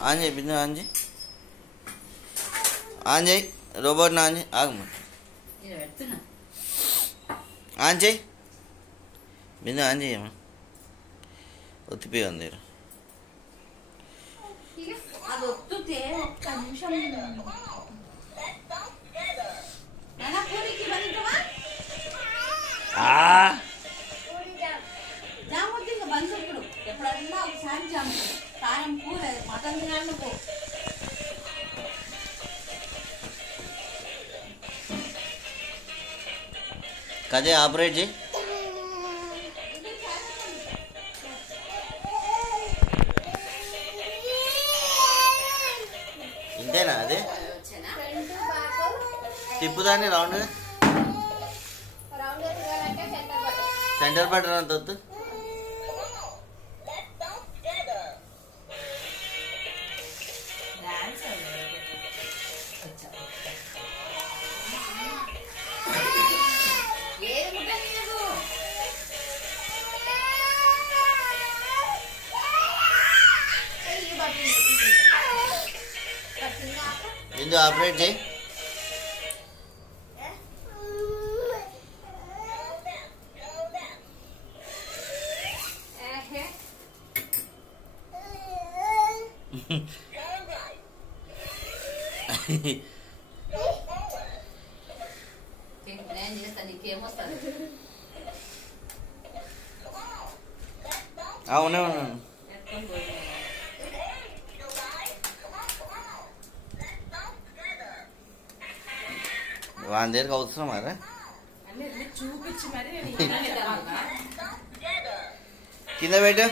on చేయి బిందు on చేయి on చేయి రోబోట్ని ఆన్ చేయి ఆగమ్మ ఆన్ చేయి బిందు ఆన్ చేయమ్మా ఒత్తిపోయి ఉంది అది ఒత్తుతే ఒక్క నిమిషం జామొద్దు ఇంకా బంద్ ఇప్పుడు ఎప్పుడన్నా ఒకసారి జాము కారం కూర మటన్ తినాలి పో కదే ఆపరేట్ చేయి ఇంతేనా అది తిప్పుదాన్ని రౌండ్గా సెంటర్ బటన్ అంత వద్దు బిందు ఆపరేట్ చేయి అవునే ఉన్నాను వాని దగ్గరికి అవసరం అరే చూపించి మరి కింద పెట్టు